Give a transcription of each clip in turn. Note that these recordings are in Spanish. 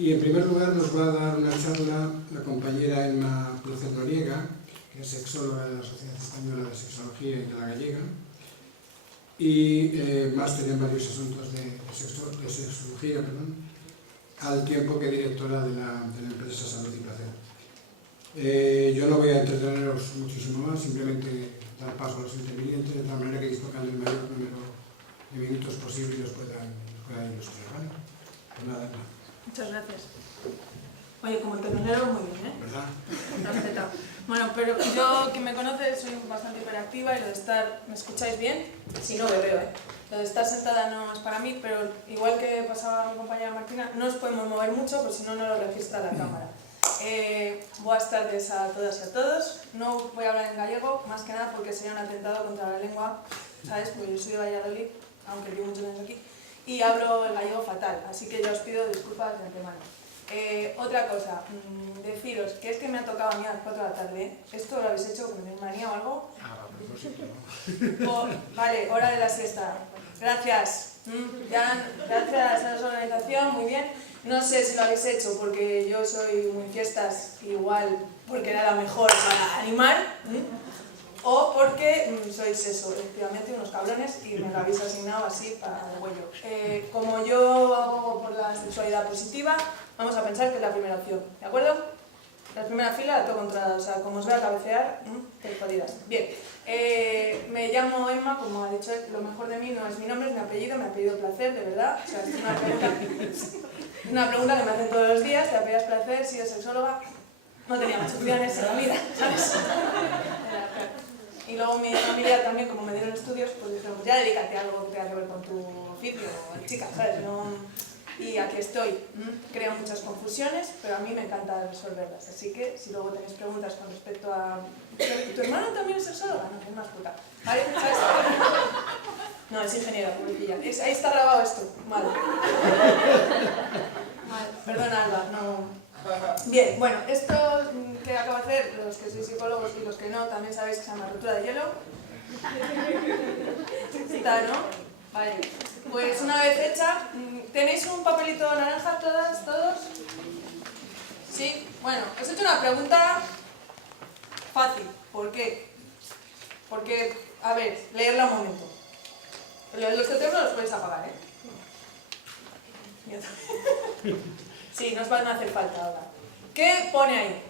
Y en primer lugar nos va a dar una charla la compañera Emma Placer Noriega, que es sexóloga de la Sociedad Española de Sexología y de la Gallega, y máster en varios asuntos de sexología, al tiempo que directora de la empresa Salud y Placer. Yo no voy a entreteneros muchísimo más, simplemente dar paso a los intervinientes, de tal manera que dispongan el mayor número de minutos posible y los puedan ilustrar, ¿vale? Pues nada. Muchas gracias. Oye, como terminero, muy bien, ¿eh? ¿Verdad? Respetado. Bueno, pero yo, quien me conoce, soy bastante hiperactiva y lo de estar... ¿Me escucháis bien? Si no, me veo, ¿eh? Lo de estar sentada no es para mí, pero igual que pasaba mi compañera Martina, no os podemos mover mucho, pues si no, no lo registra la cámara. Buenas tardes a todas y a todos. No voy a hablar en gallego, más que nada porque sería un atentado contra la lengua, ¿sabes? Porque yo soy de Valladolid, aunque vivo muchos años aquí, y hablo el gallego fatal, así que ya os pido disculpas de antemano. Otra cosa, deciros que es que me ha tocado a mí a las 4 de la tarde, ¿eh? ¿Esto lo habéis hecho con manía o algo? A propósito, ¿no? Vale, hora de la siesta. Gracias. Gracias a la organización, muy bien. No sé si lo habéis hecho porque yo soy muy fiestas, igual porque era la mejor para animar, o porque sois eso, efectivamente unos cabrones y me lo habéis asignado así para el huello. Como yo hago por la sexualidad positiva, vamos a pensar que es la primera opción, ¿de acuerdo? La primera fila la tengo controlada, o sea, como os voy a cabecear, te jodidas. Bien, me llamo Emma, como ha dicho él, lo mejor de mí no es mi nombre, es mi apellido Placer, de verdad. O sea, es una pregunta que me hacen todos los días, ¿te apellidas Placer? Si eres sexóloga, no tenía muchas opciones en la vida, ¿sabes? Y luego mi familia también, como me dieron estudios, pues dijeron, pues ya dedícate a algo que tenga que ver con tu oficio, chica, ¿sabes? No... Y aquí estoy. Creo muchas confusiones, pero a mí me encanta resolverlas. Así que, si luego tenéis preguntas con respecto a... ¿Tu hermano también es sexóloga? No, es más puta. ¿Vale? ¿Sabes? No, es ingeniero, pobrecilla. Ahí está grabado esto. Vale. Perdona, Alba, no... Bien, bueno, esto que acabo de hacer, los que sois psicólogos y los que no, también sabéis que se llama rotura de hielo. ¿Está, no? Vale, pues una vez hecha, ¿tenéis un papelito naranja todas, todos? Sí, bueno, os he hecho una pregunta fácil. ¿Por qué? Porque, a ver, leerla un momento. Los teléfonos los podéis apagar, ¿eh? Sí, nos van a hacer falta ahora. ¿Qué pone ahí?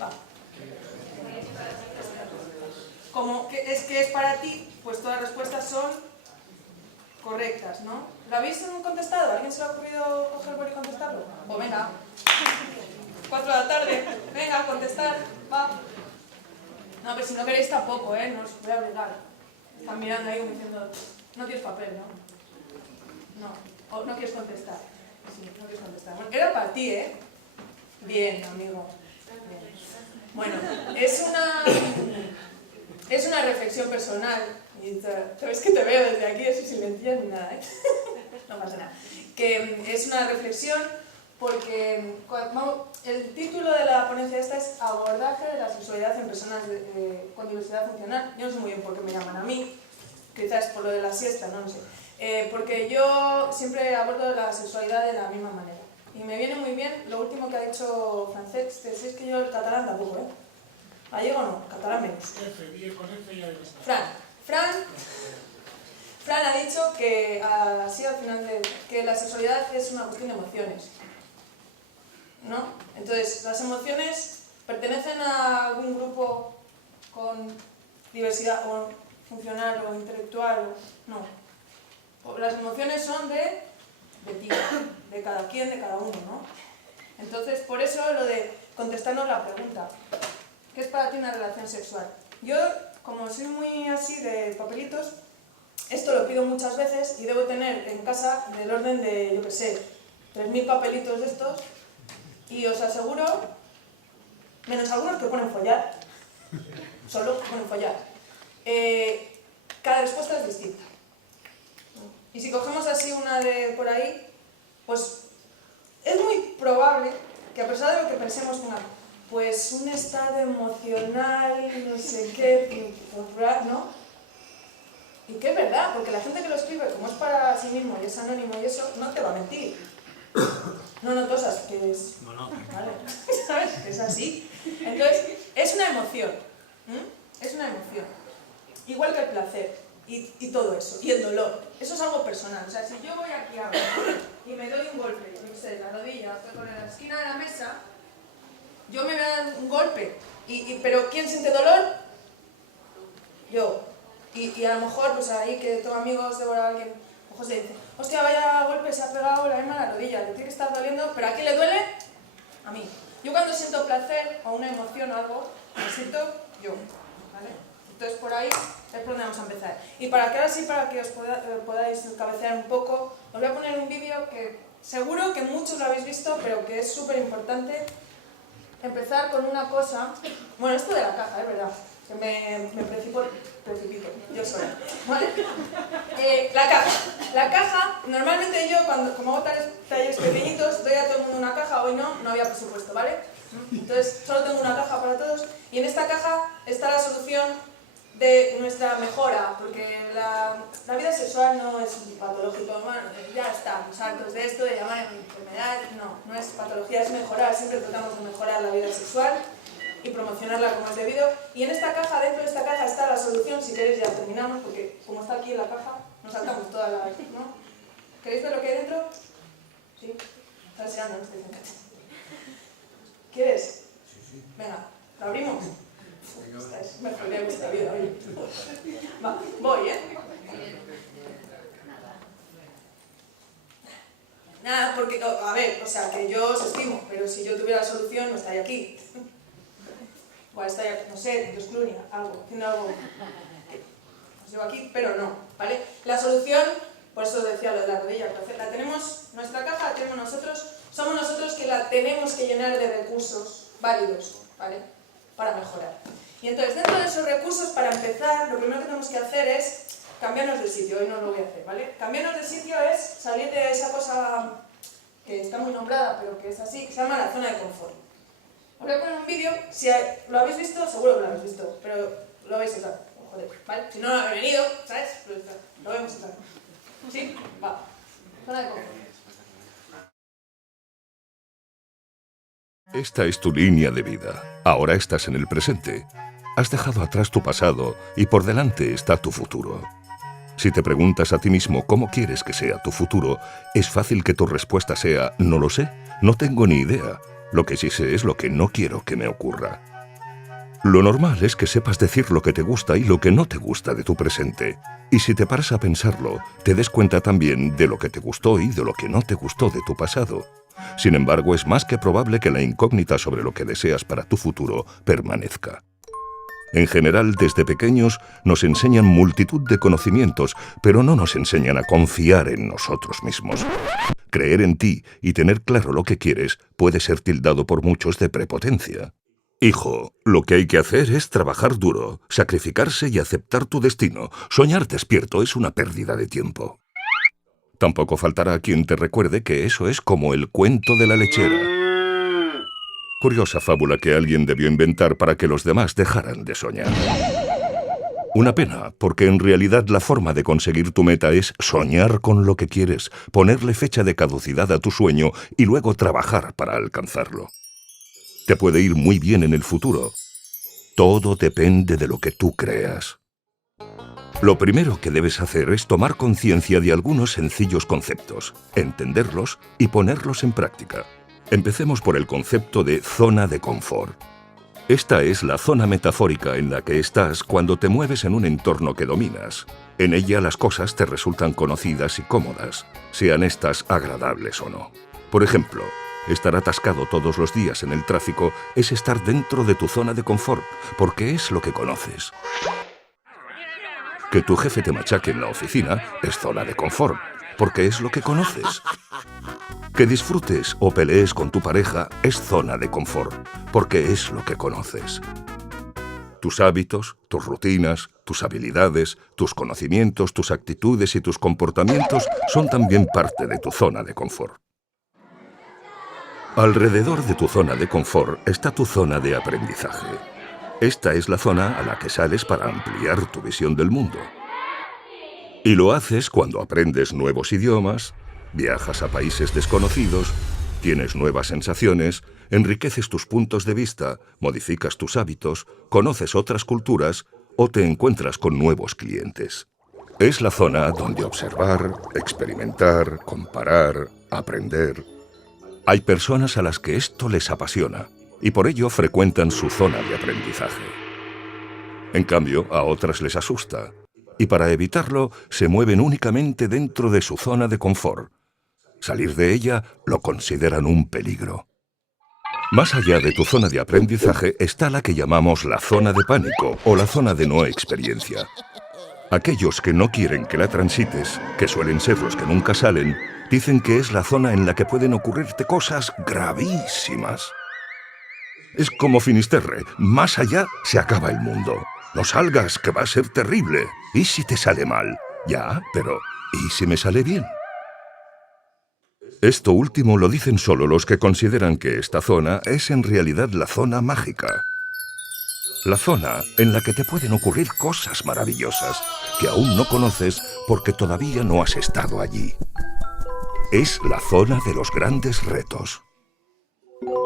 Va. Como que es para ti, pues todas las respuestas son correctas, ¿no? ¿Lo habéis contestado? ¿Alguien se le ha ocurrido coger el boli y contestarlo? Pues venga. 4 de la tarde. Venga, a contestar. Va. No, pero si no queréis tampoco, ¿eh? No os voy a obligar. Están mirando ahí diciendo, no tienes papel, ¿no? No. O no quieres contestar. Sí, no quieres contestar. Bueno, era para ti, ¿eh? Bien, amigo. Bien. Bueno, es una reflexión personal. Y sabes que te veo desde aquí, eso sin lentillas ni nada, ¿eh? No pasa nada. Que es una reflexión porque el título de la ponencia esta es Abordaje de la sexualidad en personas con diversidad funcional. Yo no sé muy bien por qué me llaman a mí, quizás por lo de la siesta, no lo sé. Porque yo siempre abordo la sexualidad de la misma manera. Y me viene muy bien lo último que ha dicho Francesc, que si es que yo el catalán tampoco, ¿eh? Gallego no, catalán menos. Fran ha dicho que así al final que la sexualidad es una cuestión de emociones, ¿no? Entonces, las emociones pertenecen a algún grupo con diversidad o funcional o intelectual, no. Las emociones son de ti, de cada quien, de cada uno, ¿no? Entonces, por eso lo de contestarnos la pregunta, ¿qué es para ti una relación sexual? Yo, como soy muy así de papelitos, esto lo pido muchas veces y debo tener en casa del orden de, yo qué sé, 3000 papelitos de estos y os aseguro, menos algunos que ponen follar, solo ponen follar, cada respuesta es distinta. Y si cogemos así una de por ahí, pues es muy probable que a pesar de lo que pensemos pues un estado emocional, no sé qué, ¿no? Y que es verdad, porque la gente que lo escribe, como es para sí mismo y es anónimo y eso, no te va a mentir. No tosas, que es... No. Vale, ¿sabes? Es así. Entonces, es una emoción. Es una emoción. Igual que el placer y todo eso. Y el dolor. Eso es algo personal. O sea, si yo voy aquí ahora y me doy un golpe, yo qué sé, la rodilla, con la esquina de la mesa, yo me voy a dar un golpe. Pero ¿quién siente dolor? Yo. Y a lo mejor, pues ahí que tengo amigos, Débora, alguien, José dice, hostia, vaya golpe, se ha pegado la misma en la rodilla, le tiene que estar doliendo, pero ¿a quién le duele? A mí. Yo cuando siento placer o una emoción o algo, lo siento yo, ¿vale? Entonces por ahí es por donde vamos a empezar. Y para que ahora sí, para que os podáis cabecear un poco, os voy a poner un vídeo que seguro que muchos lo habéis visto, pero que es súper importante empezar con una cosa. Bueno, esto de la caja, es verdad, que me precipito, yo sola, ¿vale? La caja, normalmente yo, como hago talleres pequeñitos, doy a todo el mundo una caja, hoy no había presupuesto, ¿vale? Entonces, solo tengo una caja para todos, y en esta caja está la solución de nuestra mejora, porque la vida sexual no es patológico, bueno, ya estamos hartos de esto, de llamar enfermedad, no es patología, es mejorar, siempre tratamos de mejorar la vida sexual y promocionarla como es debido, y en esta caja, dentro de esta caja está la solución, si queréis ya terminamos, porque como está aquí en la caja, nos saltamos toda la... ¿no? ¿Queréis ver lo que hay dentro? ¿Sí? Está deseando, no estoy diciendo. ¿Quieres? Sí. Venga, ¿lo abrimos? Es mejor que esta vida, oye. Va, voy, ¿eh? Nada, porque, a ver, o sea, que yo os estimo, pero si yo tuviera la solución no estaría aquí. Igual estaría, no sé, Dios Clooney, algo, haciendo algo que os llevo aquí, pero no, ¿vale? La solución, por eso decía lo de la rodilla, la tenemos, nuestra caja la tenemos nosotros, somos nosotros que la tenemos que llenar de recursos válidos, ¿vale? Para mejorar. Y entonces, dentro de esos recursos, para empezar, lo primero que tenemos que hacer es cambiarnos de sitio. Hoy no lo voy a hacer, ¿vale? Cambiarnos de sitio es salir de esa cosa que está muy nombrada, pero que es así, que se llama la zona de confort. Os voy a poner un vídeo, si lo habéis visto, seguro que lo habéis visto, pero lo vais a usar, joder, ¿vale? Si no lo habéis venido, ¿sabes? Lo vemos a usar. ¿Sí? Va. Zona de confort. Esta es tu línea de vida. Ahora estás en el presente. Has dejado atrás tu pasado y por delante está tu futuro. Si te preguntas a ti mismo cómo quieres que sea tu futuro, es fácil que tu respuesta sea no lo sé, no tengo ni idea. Lo que sí sé es lo que no quiero que me ocurra. Lo normal es que sepas decir lo que te gusta y lo que no te gusta de tu presente. Y si te paras a pensarlo, te des cuenta también de lo que te gustó y de lo que no te gustó de tu pasado. Sin embargo, es más que probable que la incógnita sobre lo que deseas para tu futuro permanezca. En general, desde pequeños, nos enseñan multitud de conocimientos, pero no nos enseñan a confiar en nosotros mismos. Creer en ti y tener claro lo que quieres puede ser tildado por muchos de prepotencia. Hijo, lo que hay que hacer es trabajar duro, sacrificarse y aceptar tu destino. Soñar despierto es una pérdida de tiempo. Tampoco faltará quien te recuerde que eso es como el cuento de la lechera. Curiosa fábula que alguien debió inventar para que los demás dejaran de soñar. Una pena, porque en realidad la forma de conseguir tu meta es soñar con lo que quieres, ponerle fecha de caducidad a tu sueño y luego trabajar para alcanzarlo. Te puede ir muy bien en el futuro. Todo depende de lo que tú creas. Lo primero que debes hacer es tomar conciencia de algunos sencillos conceptos, entenderlos y ponerlos en práctica. Empecemos por el concepto de zona de confort. Esta es la zona metafórica en la que estás cuando te mueves en un entorno que dominas. En ella las cosas te resultan conocidas y cómodas, sean estas agradables o no. Por ejemplo, estar atascado todos los días en el tráfico es estar dentro de tu zona de confort, porque es lo que conoces. Que tu jefe te machaque en la oficina es zona de confort, porque es lo que conoces. Que disfrutes o pelees con tu pareja es zona de confort, porque es lo que conoces. Tus hábitos, tus rutinas, tus habilidades, tus conocimientos, tus actitudes y tus comportamientos son también parte de tu zona de confort. Alrededor de tu zona de confort está tu zona de aprendizaje. Esta es la zona a la que sales para ampliar tu visión del mundo. Y lo haces cuando aprendes nuevos idiomas, viajas a países desconocidos, Tienes nuevas sensaciones, enriqueces tus puntos de vista, modificas tus hábitos, conoces otras culturas o te encuentras con nuevos clientes. Es la zona donde observar, experimentar, comparar, aprender. Hay personas a las que esto les apasiona y por ello frecuentan su zona de aprendizaje. En cambio, a otras les asusta y para evitarlo se mueven únicamente dentro de su zona de confort. Salir de ella lo consideran un peligro. Más allá de tu zona de aprendizaje está la que llamamos la zona de pánico o la zona de no experiencia. Aquellos que no quieren que la transites, que suelen ser los que nunca salen, dicen que es la zona en la que pueden ocurrirte cosas gravísimas. Es como Finisterre, más allá se acaba el mundo. No salgas, que va a ser terrible. ¿Y si te sale mal? Ya, pero ¿y si me sale bien? Esto último lo dicen solo los que consideran que esta zona es en realidad la zona mágica. La zona en la que te pueden ocurrir cosas maravillosas que aún no conoces porque todavía no has estado allí. Es la zona de los grandes retos.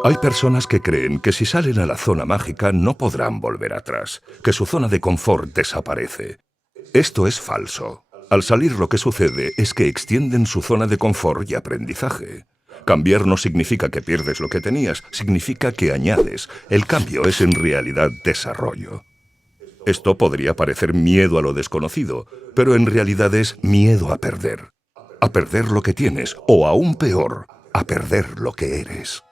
Hay personas que creen que si salen a la zona mágica no podrán volver atrás, que su zona de confort desaparece. Esto es falso. Al salir lo que sucede es que extienden su zona de confort y aprendizaje. Cambiar no significa que pierdes lo que tenías, significa que añades. El cambio es en realidad desarrollo. Esto podría parecer miedo a lo desconocido, pero en realidad es miedo a perder. A perder lo que tienes, o aún peor, a perder lo que eres.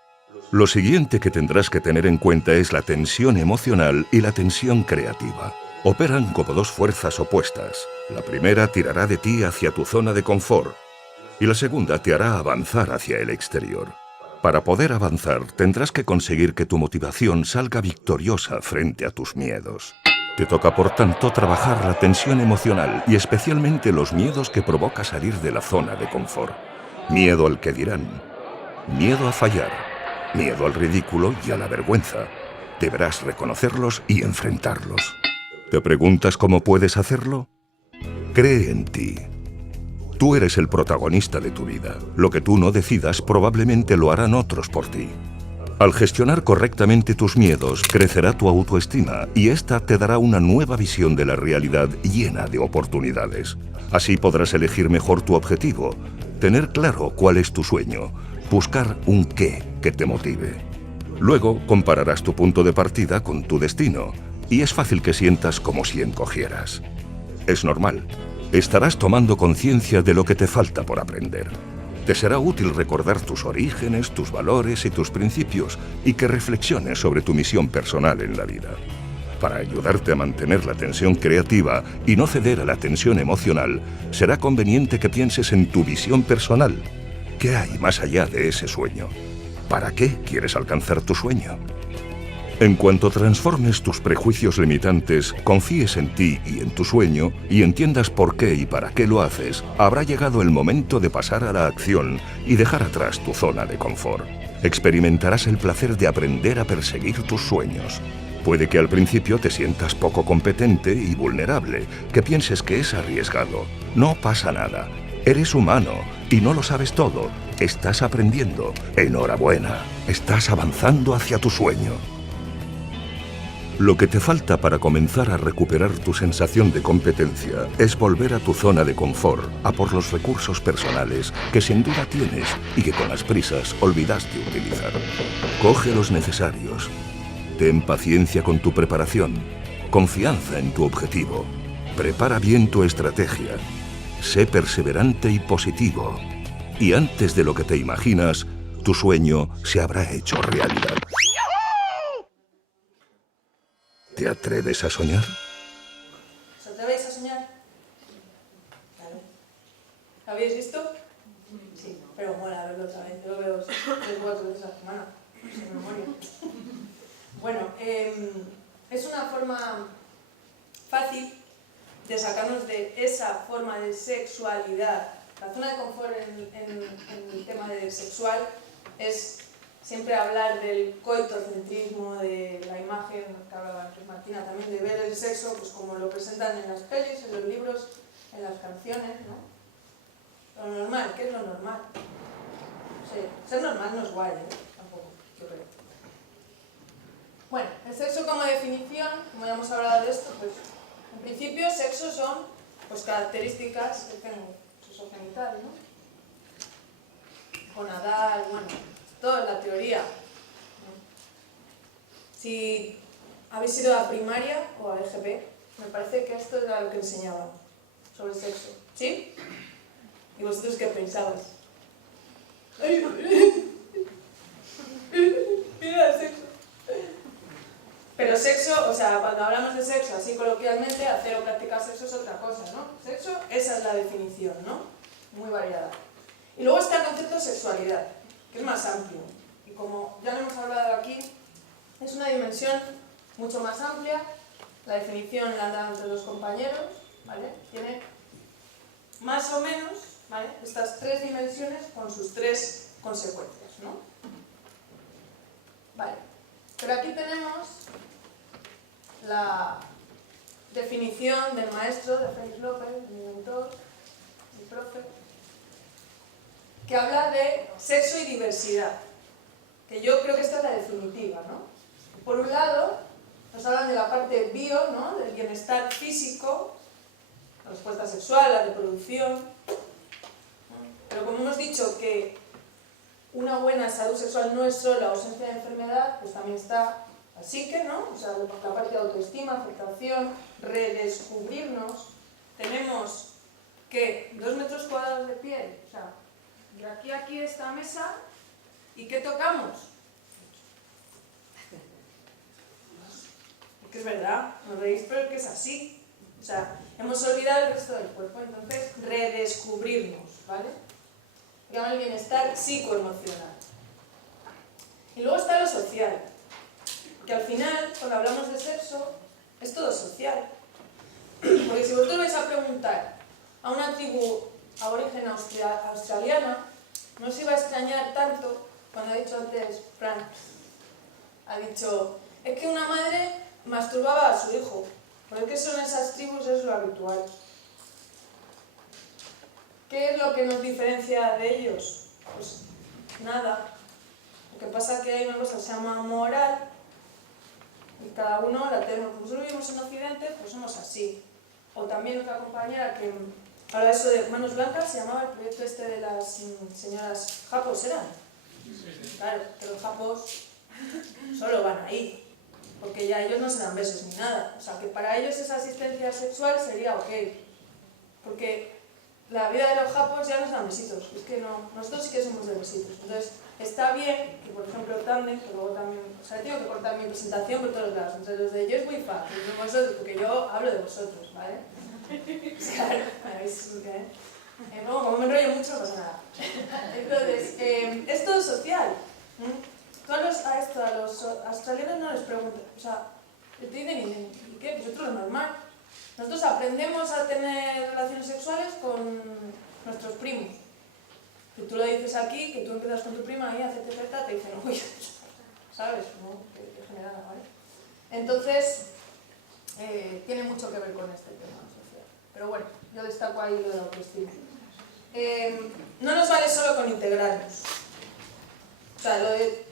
Lo siguiente que tendrás que tener en cuenta es la tensión emocional y la tensión creativa. Operan como dos fuerzas opuestas. La primera tirará de ti hacia tu zona de confort y la segunda te hará avanzar hacia el exterior. Para poder avanzar, tendrás que conseguir que tu motivación salga victoriosa frente a tus miedos. Te toca, por tanto, trabajar la tensión emocional y especialmente los miedos que provoca salir de la zona de confort. Miedo al que dirán, miedo a fallar, miedo al ridículo y a la vergüenza. Deberás reconocerlos y enfrentarlos. ¿Te preguntas cómo puedes hacerlo? Cree en ti. Tú eres el protagonista de tu vida. Lo que tú no decidas probablemente lo harán otros por ti. Al gestionar correctamente tus miedos, crecerá tu autoestima y esta te dará una nueva visión de la realidad llena de oportunidades. Así podrás elegir mejor tu objetivo, tener claro cuál es tu sueño, buscar un qué que te motive. Luego compararás tu punto de partida con tu destino y es fácil que sientas como si encogieras. Es normal. Estarás tomando conciencia de lo que te falta por aprender. Te será útil recordar tus orígenes, tus valores y tus principios y que reflexiones sobre tu misión personal en la vida. Para ayudarte a mantener la tensión creativa y no ceder a la tensión emocional, será conveniente que pienses en tu visión personal. ¿Qué hay más allá de ese sueño? ¿Para qué quieres alcanzar tu sueño? En cuanto transformes tus prejuicios limitantes, confíes en ti y en tu sueño y entiendas por qué y para qué lo haces, habrá llegado el momento de pasar a la acción y dejar atrás tu zona de confort. Experimentarás el placer de aprender a perseguir tus sueños. Puede que al principio te sientas poco competente y vulnerable, que pienses que es arriesgado. No pasa nada. Eres humano y no lo sabes todo. Estás aprendiendo. Enhorabuena. Estás avanzando hacia tu sueño. Lo que te falta para comenzar a recuperar tu sensación de competencia es volver a tu zona de confort, a por los recursos personales que sin duda tienes y que con las prisas olvidaste utilizar. Coge los necesarios. Ten paciencia con tu preparación, confianza en tu objetivo. Prepara bien tu estrategia. Sé perseverante y positivo. Y antes de lo que te imaginas, tu sueño se habrá hecho realidad. ¿Te atreves a soñar? ¿Os atrevéis a soñar? Claro. ¿Lo habéis visto? Sí, pero mola verlo otra vez. Yo lo veo 3 o 4 veces a la semana, sin memoria. Bueno, es una forma fácil de sacarnos de esa forma de sexualidad. La zona de confort en el tema de sexual es siempre hablar del coitocentrismo, de la imagen, que hablaba Martina también, de ver el sexo pues como lo presentan en las pelis, en los libros, en las canciones, ¿no? Lo normal, ¿qué es lo normal? Sí, ser normal no es guay, tampoco, yo creo. Bueno, el sexo como definición, como ya hemos hablado de esto, pues en principio sexo son pues características que tienen sexo genital, ¿no? Gonadal, bueno, todo en la teoría. Si habéis ido a primaria o a EGB, me parece que esto era lo que enseñaban sobre el sexo. ¿Sí? ¿Y vosotros qué pensabais? Mira el sexo. Pero sexo, o sea, cuando hablamos de sexo así coloquialmente, hacer o practicar sexo es otra cosa, ¿no? Sexo, esa es la definición, ¿no? Muy variada. Y luego está el concepto de sexualidad, que es más amplio. Y como ya lo hemos hablado aquí, es una dimensión mucho más amplia. La definición la han dado entre los compañeros, ¿vale? Tiene más o menos, ¿vale?, estas tres dimensiones con sus tres consecuencias, ¿no? Vale. Pero aquí tenemos la definición del maestro, de Félix López, mi mentor, mi profe, que habla de sexo y diversidad, que yo creo que esta es la definitiva, ¿no? Por un lado, nos hablan de la parte bio, ¿no?, del bienestar físico, la respuesta sexual, la reproducción, pero como hemos dicho que una buena salud sexual no es solo la ausencia de enfermedad, pues también está la psique, ¿no? O sea, la parte de autoestima, aceptación, redescubrirnos. Tenemos que 2 metros cuadrados de piel, o sea, de aquí a aquí esta mesa, ¿y qué tocamos? Porque es verdad, no reís, pero es que es así. O sea, hemos olvidado el resto del cuerpo, entonces redescubrirnos, ¿vale? Llaman el bienestar psicoemocional. Y luego está lo social, que al final, cuando hablamos de sexo, es todo social. Porque si vosotros vais a preguntar a una tribu aborigen australiana, no os iba a extrañar tanto cuando ha dicho antes Frank, ha dicho, es que una madre masturbaba a su hijo, porque es que son esas tribus, es lo habitual. ¿Qué es lo que nos diferencia de ellos? Pues nada. Lo que pasa es que hay una cosa que se llama moral y cada uno la tenemos. Como nosotros vivimos en Occidente, pues somos así. O también otra compañera que habla eso de manos blancas, se llamaba el proyecto este de las señoras japos, ¿eran? Claro, que los japos solo van ahí, porque ya ellos no se dan besos ni nada. O sea, que para ellos esa asistencia sexual sería ok. Porque la vida de los japos ya no se dan besitos, es que no, nosotros sí que somos de besitos. Entonces, está bien que, por ejemplo, Tandem, que luego también, o sea, tengo que cortar mi presentación por todos lados. Entonces, los de yo es muy fácil, no vosotros, porque yo hablo de vosotros, ¿vale? Claro, ¿veis? Luego, como me enrollo mucho, no pasa nada. Entonces, es todo social. Tú a los australianos no les preguntas, o sea, te dicen, ¿y qué? Pues esto es lo normal. Nosotros aprendemos a tener relaciones sexuales con nuestros primos. Que tú lo dices aquí, que tú empiezas con tu prima y hacerte feta, te dicen, uy, ¿sabes? ¿No? Que genera, ¿vale? Entonces, tiene mucho que ver con este tema social. Pero bueno, yo destaco ahí lo de la autoestima. No nos vale solo con integrarnos. O sea, lo de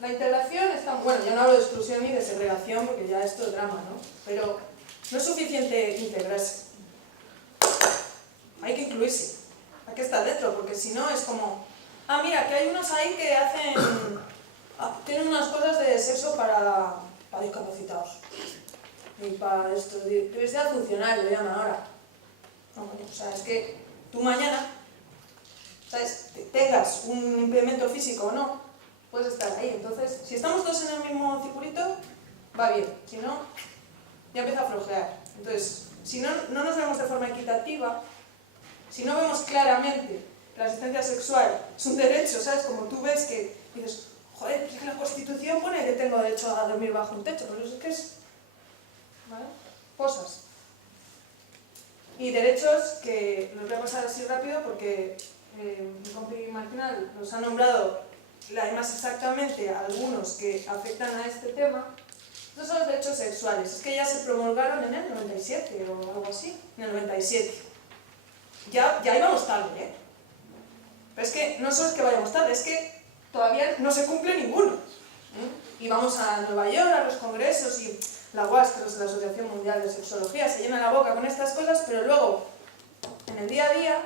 la integración está... Bueno, ya no hablo de exclusión ni de segregación, porque ya esto es drama, ¿no? Pero no es suficiente integrarse. Hay que incluirse. Hay que estar dentro, porque si no es como... Ah, mira, que hay unos ahí que hacen... tienen unas cosas de sexo para discapacitados. Y para esto, diversidad funcional, lo llaman ahora. No, o sea, es que tú mañana, ¿sabes? Tengas un impedimento físico o no, puedes estar ahí. Entonces, si estamos todos en el mismo circulito, va bien. Si no, ya empieza a flojear. Entonces, si no nos vemos de forma equitativa, si no vemos claramente que la asistencia sexual es un derecho, ¿sabes? Como tú ves que dices, joder, pues es que la Constitución pone que tengo derecho a dormir bajo un techo, pero es que es... ¿Vale? Cosas. Y derechos que los voy a pasar así rápido porque mi compi Marginal nos ha nombrado, además exactamente, algunos que afectan a este tema. Estos son los derechos sexuales. Es que ya se promulgaron en el 97 o algo así. En el 97. Ya íbamos tarde, ¿eh? Pero es que no solo es que vayamos tarde, es que todavía no se cumple ninguno. Y vamos a Nueva York, a los congresos, y la UASC, la Asociación Mundial de Sexología, se llena la boca con estas cosas, pero luego, en el día a día,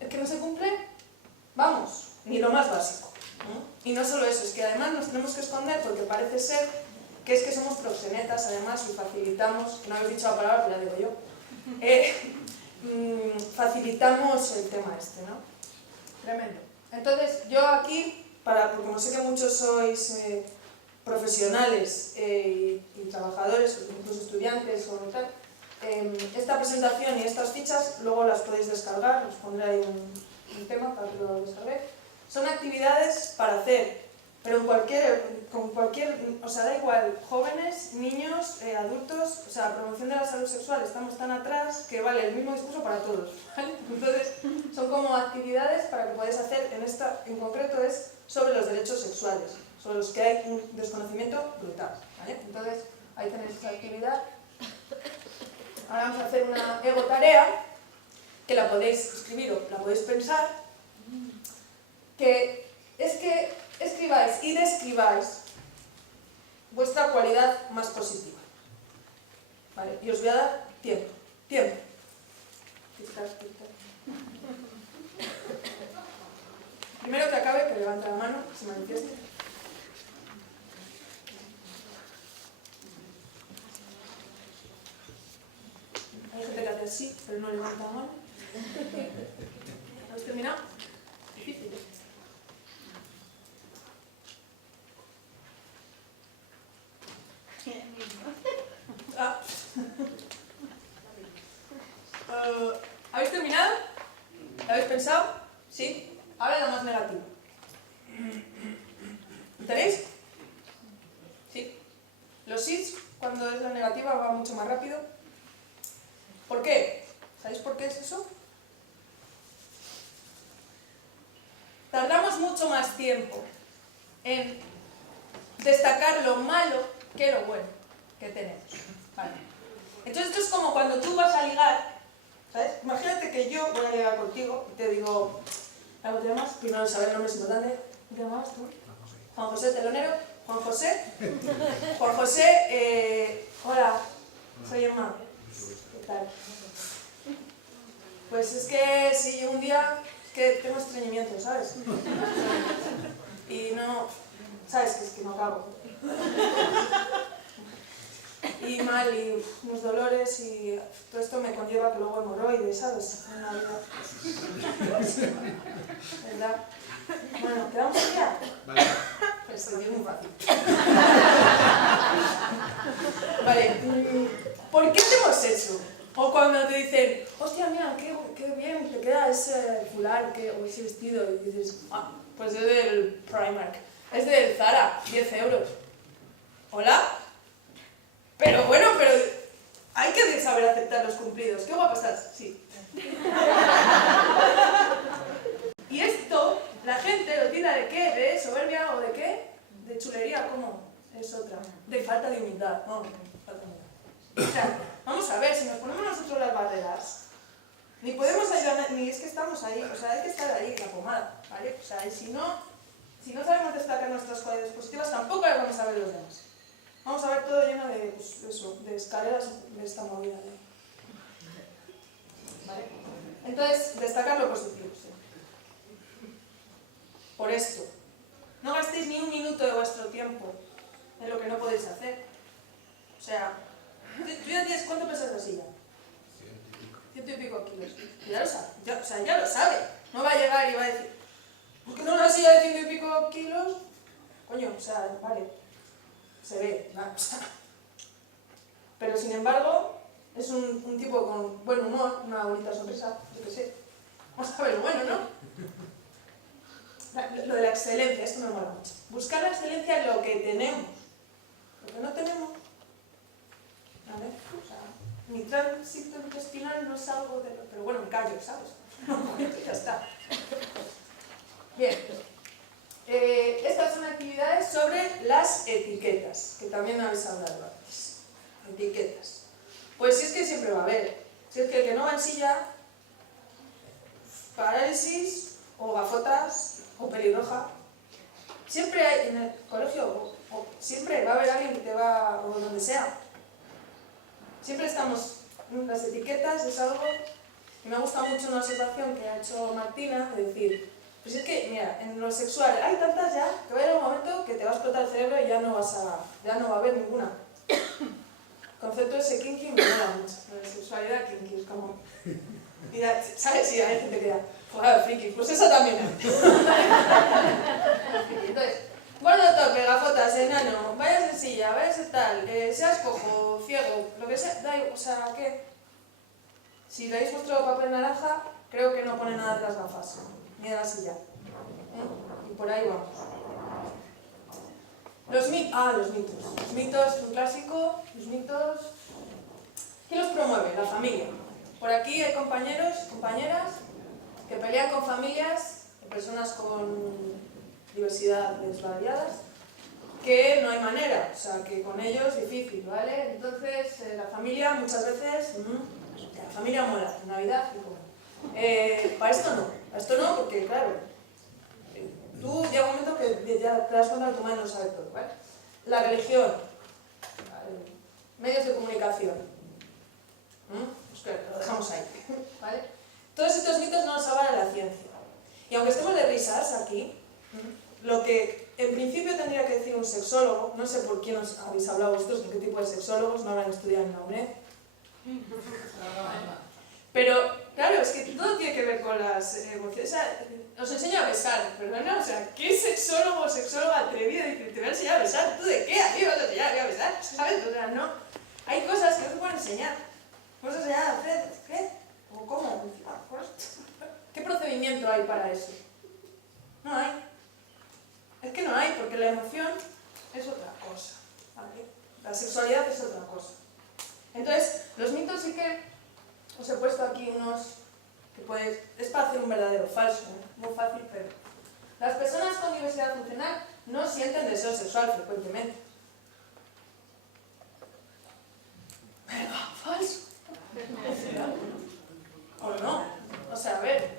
es que no se cumple, vamos, ni lo más básico. Y no solo eso, es que además nos tenemos que esconder porque parece ser que es que somos proxenetas, además, y facilitamos, no habéis dicho la palabra, pero la digo yo, facilitamos el tema este, ¿no? Tremendo. Entonces, yo aquí, porque como sé que muchos sois profesionales y trabajadores, o incluso estudiantes o tal, esta presentación y estas fichas luego las podéis descargar, os pondré ahí un tema para que lo descarguéis. Son actividades para hacer, pero con cualquier, o sea, da igual, jóvenes, niños, adultos, o sea, promoción de la salud sexual, estamos tan atrás que vale el mismo discurso para todos, ¿vale? Entonces, son como actividades para que podáis hacer, en concreto es sobre los derechos sexuales, sobre los que hay un desconocimiento brutal, ¿vale? Entonces, ahí tenéis esa actividad. Ahora vamos a hacer una ego-tarea, que la podéis escribir o la podéis pensar, que es que escribáis y describáis vuestra cualidad más positiva. ¿Vale? Y os voy a dar tiempo. Tiempo. Primero que acabe, que levante la mano, que se manifieste. Hay gente que hace así, pero no levanta la mano. ¿Habéis terminado? Difícil. ¿Habéis terminado? ¿Lo habéis pensado? ¿Sí? Ahora lo más negativo. ¿Lo tenéis? ¿Sí? Los sits, cuando es la negativa, va mucho más rápido. ¿Por qué? ¿Sabéis por qué es eso? Tardamos mucho más tiempo en destacar lo malo que lo bueno que tenemos. Vale. Entonces esto es como cuando tú vas a ligar, ¿sabes? Imagínate que yo voy a ligar contigo y te digo, ¿cómo te llamas? Primero saber el nombre es importante. ¿Cómo te llamabas tú? Juan José Telonero. Juan José. Juan José, hola, soy Emma. ¿Qué tal? Pues es que si yo un día que tengo estreñimiento, ¿sabes? Y no, ¿sabes? Que es que no acabo. Y mal, y unos dolores, y todo esto me conlleva que luego hemorroides, ¿sabes? En la vida. ¿Verdad? Bueno, ¿quedamos ya? Vale. Esto es muy fácil. Vale, ¿por qué hacemos eso? O cuando te dicen, hostia, mira, qué bien te queda ese fular o ese vestido, y dices, pues es del Primark, es del Zara, 10 euros. ¿Hola? Pero bueno, pero hay que saber aceptar los cumplidos. ¿Qué guapa estás? Sí. Y esto, la gente lo tira ¿de qué? ¿De soberbia o de qué? De chulería, ¿cómo? Es otra. De falta de humildad. No, falta de humildad. O sea, vamos a ver, si nos ponemos nosotros las barreras, ni podemos ayudar, ni es que estamos ahí, o sea, hay que estar ahí, la pomada, ¿vale? O sea, y si no sabemos destacar nuestras cualidades positivas, tampoco las vamos a ver los demás. Vamos a ver todo lleno de, pues, eso, de escaleras de esta movida. ¿Vale? Entonces, destacar lo positivo, sí. Por esto, no gastéis ni un minuto de vuestro tiempo en lo que no podéis hacer. O sea, tú ya tienes, ¿cuánto pesas la silla? 100 y pico kilos. Ya lo sabe, ya lo sabe. No va a llegar y va a decir, ¿por qué no una silla de 100 y pico kilos? Coño, o sea, vale, se ve, ¿no? Pero sin embargo, es un tipo con buen humor, una bonita sonrisa, yo qué sé. Vamos a ver lo bueno, ¿no? Lo de la excelencia, esto me mola mucho. Buscar la excelencia en lo que tenemos. Lo que no tenemos, ¿vale? O sea, mi tránsito intestinal no es algo de lo... Pero bueno, me callo, ¿sabes? Ya está. Bien. Estas son actividades sobre las etiquetas, que también habéis hablado antes. Etiquetas. Pues si es que siempre va a haber. Si es que el que no va en silla, parálisis, o gafotas, o pelirroja. Siempre hay, en el colegio, siempre va a haber alguien que te va, o donde sea. Siempre estamos, las etiquetas es algo, y me ha gustado mucho una observación que ha hecho Martina, de decir, pues es que, mira, en lo sexual hay tantas ya, que va a llegar un momento que te va a explotar el cerebro y ya no va a haber ninguna. El concepto ese kinky me mola mucho, lo de sexualidad kinky, es como... Mira, ¿sabes? Sí, hay gente que dirá, joder, friki, pues eso también hay. Entonces, gordo tope, gafotas, enano, vayas en silla, vayas en tal, seas cojo, ciego, lo que sea, da igual, o sea, ¿qué? Si leéis vuestro papel naranja, creo que no pone nada de las gafas, ni de la silla. Y por ahí vamos. Los mitos. Los mitos, un clásico, los mitos... ¿Quién los promueve? La familia. Por aquí hay compañeros, compañeras, que pelean con familias, personas con diversidades variadas, que no hay manera, o sea, que con ellos es difícil, ¿vale? Entonces, la familia muchas veces, la familia mola, en Navidad, para esto no, porque claro, tú llega un momento que ya te das cuenta que tu madre no sabe todo, ¿vale? La religión, medios de comunicación, pues claro, lo dejamos ahí, ¿vale? Todos estos mitos no nos avala la ciencia. Y aunque estemos de risas aquí, lo que en principio tendría que decir un sexólogo, no sé por quién os habéis hablado vosotros, en qué tipo de sexólogos, no habrán estudiado en la UNED. Pero, claro, es que todo tiene que ver con las emociones. O sea, os enseño a besar, ¿perdona? O sea, ¿qué sexólogo o sexóloga atrevido dice, te voy a enseñar a besar? ¿Tú de qué? ¿A mí vas a enseñar a besar? ¿Sabes? O sea, no. Hay cosas que no se pueden enseñar. ¿Puedes enseñar a hacer? ¿Qué? ¿O cómo? ¿Qué procedimiento hay para eso? No hay. Es que no hay, porque la emoción es otra cosa, ¿vale? La sexualidad es otra cosa. Entonces, los mitos sí que os he puesto aquí unos que es para hacer un verdadero falso, ¿eh? Muy fácil, pero... Las personas con diversidad funcional no sienten deseo sexual frecuentemente. Venga, falso. O no. O sea, a ver,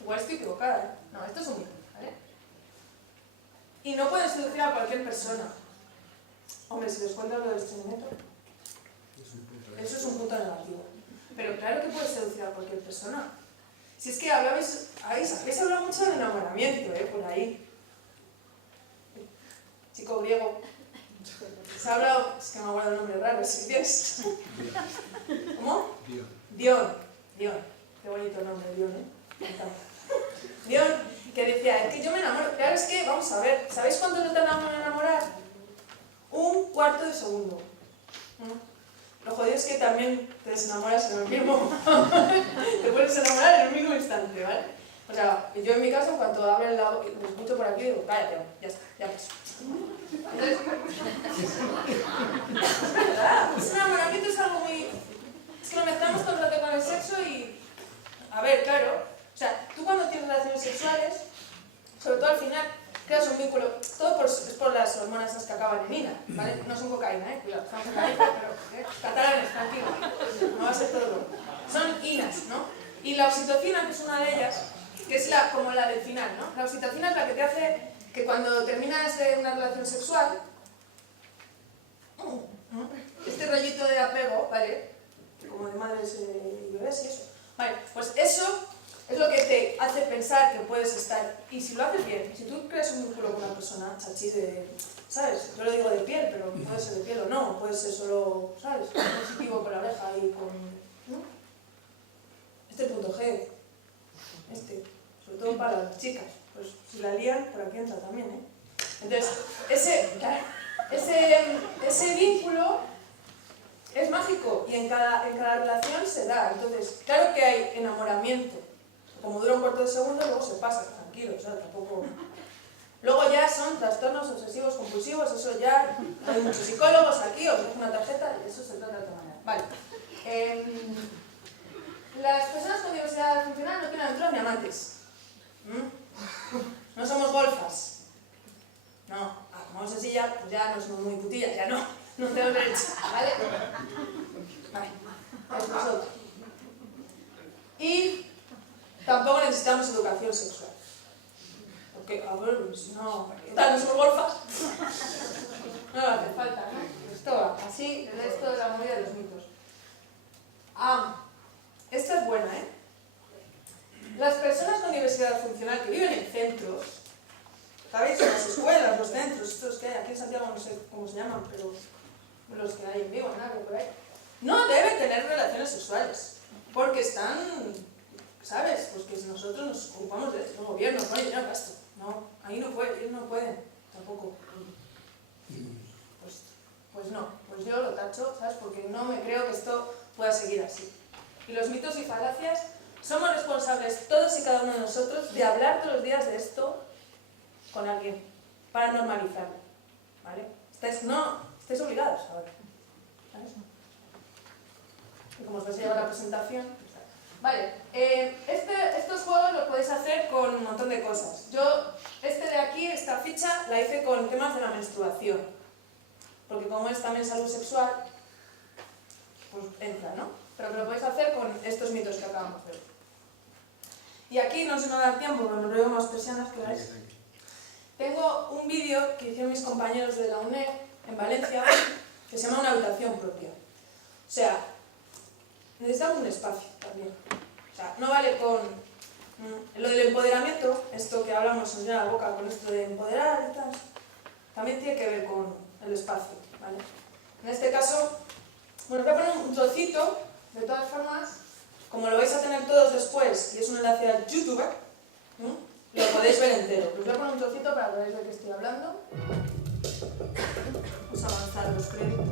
igual estoy equivocada, ¿eh? No, esto es un mito, ¿vale? Y no pueden seducir a cualquier persona. Hombre, si les cuento lo del estreñimiento, eso es un punto negativo. Pero claro que puedes seducir a cualquier persona. Si es que habéis hablado mucho de enamoramiento, por ahí. Chico griego. Se ha hablado, es que me acuerdo el nombre raro, si tienes. ¿Cómo? Dion. Qué bonito nombre, Dion, ¿eh? Me encanta. Dion, que decía, es que yo me enamoro. Claro, es que, vamos a ver, ¿sabéis cuánto no tardamos en enamorar? Un cuarto de segundo. Lo jodido es que también te desenamoras en el mismo... te puedes enamorar en el mismo instante, ¿vale? O sea, yo en mi caso, en cuanto abre la boca, me escucho por aquí, digo, cállate, ya está, ya pasó. Entonces, es verdad, ese enamoramiento es algo muy... Es que lo mezclamos todo el rato con el sexo y... A ver, claro, o sea, tú cuando tienes relaciones sexuales, sobre todo al final, creas un vínculo, todo es por las hormonas esas que acaban en ina, ¿vale? No son cocaína, cuidado, estamos en Galicia, pero catalanes, tranquilo, no va a ser todo bueno. Son inas, ¿no? Y la oxitocina, que es una de ellas, que es como la del final, ¿no? La oxitocina es la que te hace que cuando terminas una relación sexual, este rollito de apego, ¿vale? Como de madres y bebés y eso, vale, pues eso es lo que te hace pensar que puedes estar, y si lo haces bien, si tú creas un vínculo con una persona, chachi, ¿sabes? Yo lo digo de piel, pero puede ser de piel o no, puede ser solo, ¿sabes? Positivo con la oreja y con... ¿no? Este punto G, sobre todo para las chicas, pues si la lían, por aquí entra también, ¿eh? Entonces, ese vínculo es mágico y en cada relación se da. Entonces, claro que hay enamoramiento. Como dura un cuarto de segundo, luego se pasa, tranquilo, o sea, tampoco... Luego ya son trastornos obsesivos compulsivos, eso ya... Hay muchos psicólogos aquí, os dejo una tarjeta y eso se trata de otra manera. Vale. Las personas con diversidad funcional no tienen aventuras ni amantes. No somos golfas. No, como vamos en silla, pues ya no somos muy putillas, ya no tenemos derecho, ¿vale? Vale, es nosotros. Y tampoco necesitamos educación sexual. Porque, a ver, si no, ¿qué tal? ¿No somos golfas? No hace falta, ¿no? Esto, así, esto de la movida de los mitos. Esta es buena, ¿eh? Las personas con diversidad funcional que viven en centros, ¿sabéis? Las escuelas, los centros, estos que hay aquí en Santiago, no sé cómo se llaman, pero los que hay en Vigo, nada, por ahí, no deben tener relaciones sexuales, porque están, ¿sabes? Pues que nosotros nos ocupamos de esto, el gobierno pone dinero para esto. No, ahí no pueden, ellos no pueden, tampoco. Pues no, pues yo lo tacho, ¿sabes? Porque no me creo que esto pueda seguir así. Y los mitos y falacias, somos responsables todos y cada uno de nosotros de hablar todos los días de esto con alguien, para normalizarlo, ¿vale? Estáis obligados ahora, ¿sabes? Y como os vais a llevar la presentación... Vale, estos juegos los podéis hacer con un montón de cosas. Yo, de aquí, esta ficha, la hice con temas de la menstruación. Porque como es también salud sexual, pues entra, ¿no? Pero que lo podéis hacer con estos mitos que acabamos de ver. Y aquí, no se me da tiempo, pero me veo más persianas que veis. Tengo un vídeo que hicieron mis compañeros de la UNED, en Valencia, que se llama Una habitación propia. O sea, necesitamos un espacio también. O sea, no vale con lo del empoderamiento, esto que hablamos, se nos llena la boca con esto de empoderar y tal, también tiene que ver con el espacio, ¿vale? En este caso, bueno, os voy a poner un trocito, de todas formas, como lo vais a tener todos después, y es un enlace a YouTube, lo podéis ver entero. Os voy a poner un trocito para que veáis de qué estoy hablando. Vamos a avanzar los créditos.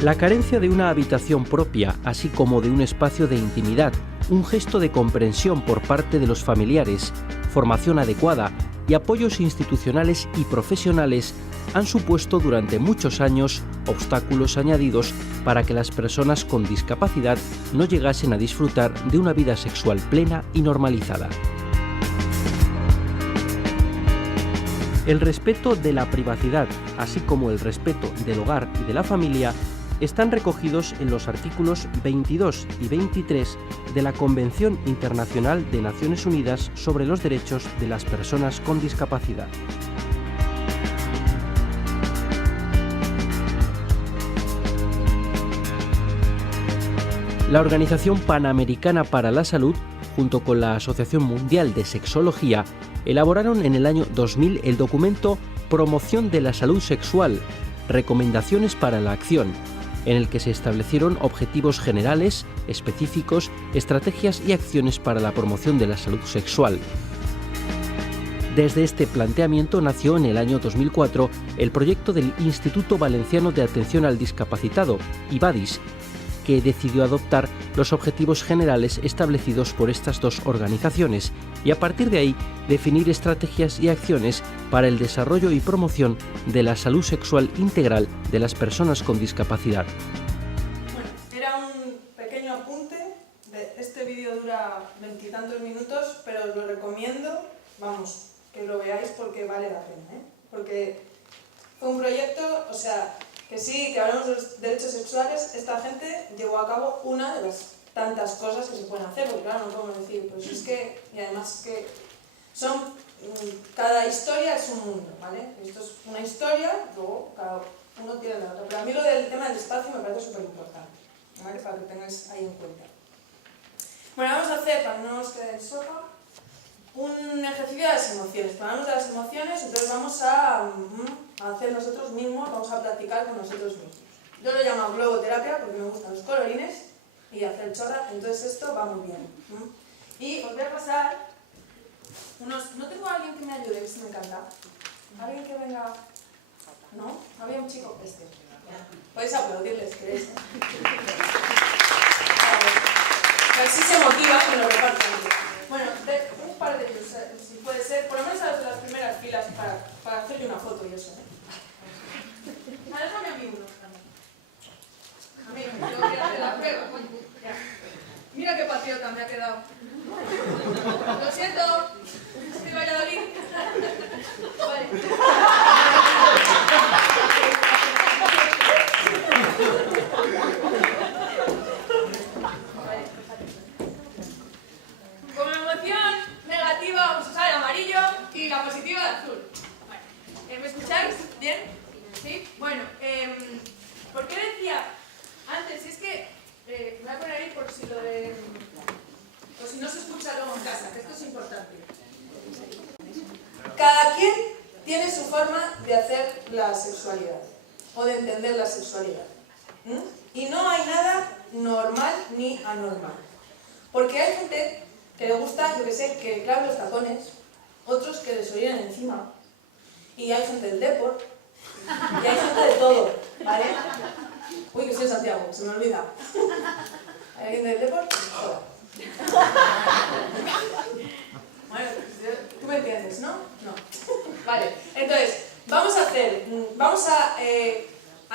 La carencia de una habitación propia, así como de un espacio de intimidad, un gesto de comprensión por parte de los familiares, formación adecuada y apoyos institucionales y profesionales han supuesto durante muchos años obstáculos añadidos para que las personas con discapacidad no llegasen a disfrutar de una vida sexual plena y normalizada. El respeto de la privacidad, así como el respeto del hogar y de la familia, están recogidos en los artículos 22 y 23 de la Convención Internacional de Naciones Unidas sobre los Derechos de las Personas con Discapacidad. La Organización Panamericana para la Salud, junto con la Asociación Mundial de Sexología, elaboraron en el año 2000 el documento Promoción de la Salud Sexual, Recomendaciones para la Acción, en el que se establecieron objetivos generales, específicos, estrategias y acciones para la promoción de la salud sexual. Desde este planteamiento nació en el año 2004 el proyecto del Instituto Valenciano de Atención al Discapacitado, IVADIS, que decidió adoptar los objetivos generales establecidos por estas dos organizaciones y a partir de ahí definir estrategias y acciones para el desarrollo y promoción de la salud sexual integral de las personas con discapacidad. Bueno, era un pequeño apunte, este vídeo dura 20 y tantos minutos, pero os lo recomiendo, vamos, que lo veáis porque vale la pena, ¿eh? Porque fue un proyecto, o sea, que sí, que hablamos de los derechos sexuales, esta gente llevó a cabo una de las tantas cosas que se pueden hacer, porque claro, no podemos decir, pues es que, y además que son, cada historia es un mundo, ¿vale? Esto es una historia, luego cada uno tiene la otra, pero a mí lo del tema del espacio me parece súper importante, ¿vale? Para que tengáis ahí en cuenta. Bueno, vamos a hacer, para que no nos quede en sopa, un ejercicio de las emociones. Hablamos de las emociones, entonces vamos a hacer nosotros mismos, vamos a practicar con nosotros mismos. Yo lo llamo globoterapia porque me gustan los colorines y hacer chorra, entonces esto va muy bien. Y os voy a pasar unos... ¿No tengo a alguien que me ayude? Que se me encanta. ¿Alguien que venga? ¿No? ¿Había un chico? Podéis aplaudirles, ¿queréis? Así se motiva que lo repartan. Bueno, un par de ellos, si puede ser, por lo menos a los de las primeras filas para hacerle una foto y eso, ¿eh? Déjame a mí uno también. A mí, yo voy a hacer la prueba. Mira qué patriota me ha quedado. Lo siento, estoy Valladolid. Vale. lo de... Pues si no se escucha luego en casa, que esto es importante. Cada quien tiene su forma de hacer la sexualidad, o de entender la sexualidad. Y no hay nada normal ni anormal. Porque hay gente que le gusta, yo que sé, que claven los tacones, otros que les oyen encima, y hay gente del depor, y hay gente de todo, ¿vale? Uy, que soy Santiago, se me olvida. ¿Hay alguien del depor? Hola. Bueno, tú me entiendes, ¿no? No. Vale, entonces, vamos a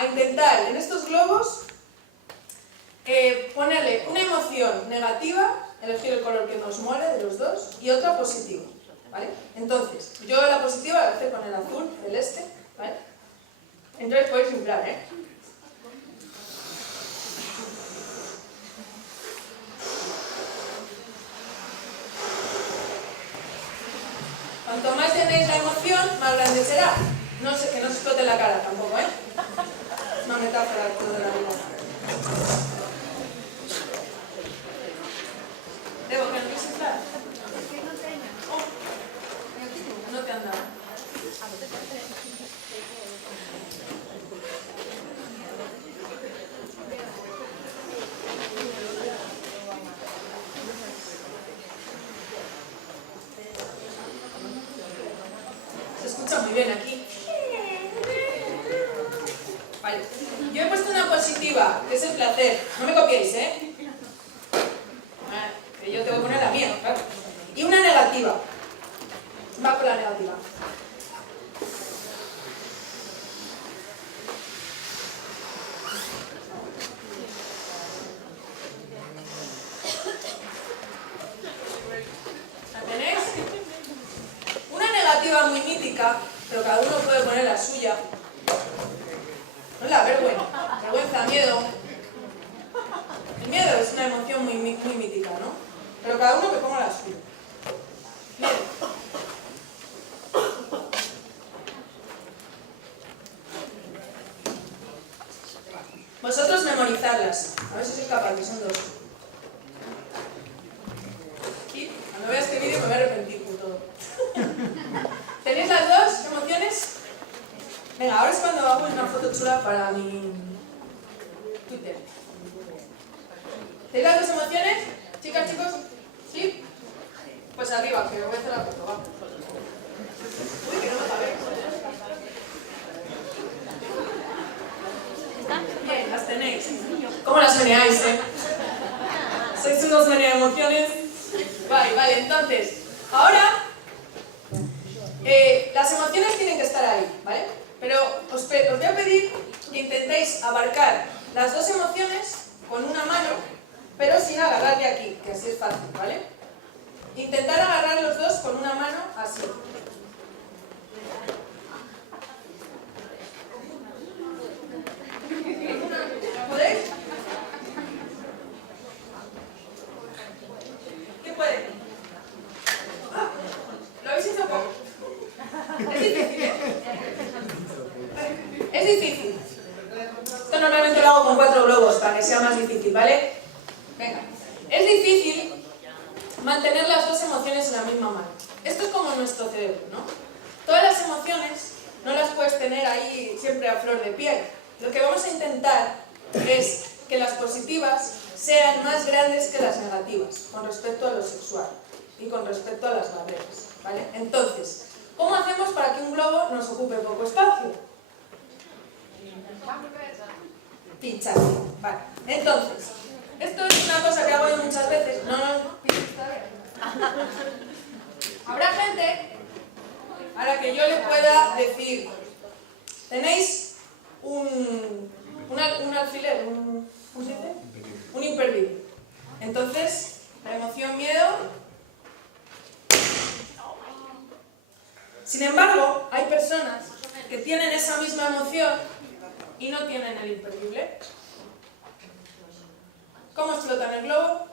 intentar en estos globos ponerle una emoción negativa, elegir el color que nos mole de los dos, y otra positiva, ¿vale? Entonces, yo la positiva la voy a hacer con el azul celeste, ¿vale? Entonces podéis inflar, ¿eh? Cuanto más llenéis la emoción, más grande será. No sé, que no se explote la cara tampoco, ¿eh? Es una metáfora de todo de la vida. ¿Debo que no quieres inflar? Oh, no te han dado. Se escucha muy bien aquí. Vale. Yo he puesto una positiva, que es el placer. No me copiéis, ¿eh? Que yo tengo que poner la mía, claro. Y una negativa. Va con la negativa. ¿La tenéis? Una negativa muy mítica, pero cada uno puede poner la suya. No es la vergüenza. Vergüenza, miedo. El miedo es una emoción muy mítica, ¿no? Pero cada uno que ponga la suya. Miedo. Vosotros memorizarlas. A ver si sois capaz, que son dos. Y cuando vea este vídeo me voy a arrepentir por todo. ¿Tenéis las dos emociones? Venga, ahora es cuando hago una foto chula para mi Twitter. ¿Tenéis las dos emociones? Chicas, chicos, ¿sí? Pues arriba, que voy a hacer la foto, va. Uy, que no me cabe. Bien, las tenéis. ¿Cómo las meneáis, eh? ¿Sois unos menea emociones? Vale, entonces, ahora las emociones tienen que estar ahí, ¿vale? Pero os voy a pedir que intentéis abarcar las dos emociones con una mano, pero sin agarrar de aquí, que así es fácil, ¿vale? Intentar agarrar los dos con una mano así. ¿Podéis? ¿Qué puede? Ah, ¿lo habéis hecho poco? Es difícil, ¿eh? Es difícil. Esto normalmente lo hago con 4 globos para que sea más difícil, ¿vale? Venga. Es difícil mantener las dos emociones en la misma mano. Esto es como nuestro cerebro, ¿no? Todas las emociones no las puedes tener ahí siempre a flor de piel. Lo que vamos a intentar es que las positivas sean más grandes que las negativas con respecto a lo sexual y con respecto a las barreras, ¿vale? Entonces, ¿cómo hacemos para que un globo nos ocupe poco espacio? Pinchando. Vale. Entonces, esto es una cosa que hago yo muchas veces. No, habrá gente a la que yo le pueda decir, tenéis un alfiler, ¿cómo se dice? Un imperdible. Entonces, la emoción miedo. Sin embargo, hay personas que tienen esa misma emoción y no tienen el imperdible. ¿Cómo explotan el globo?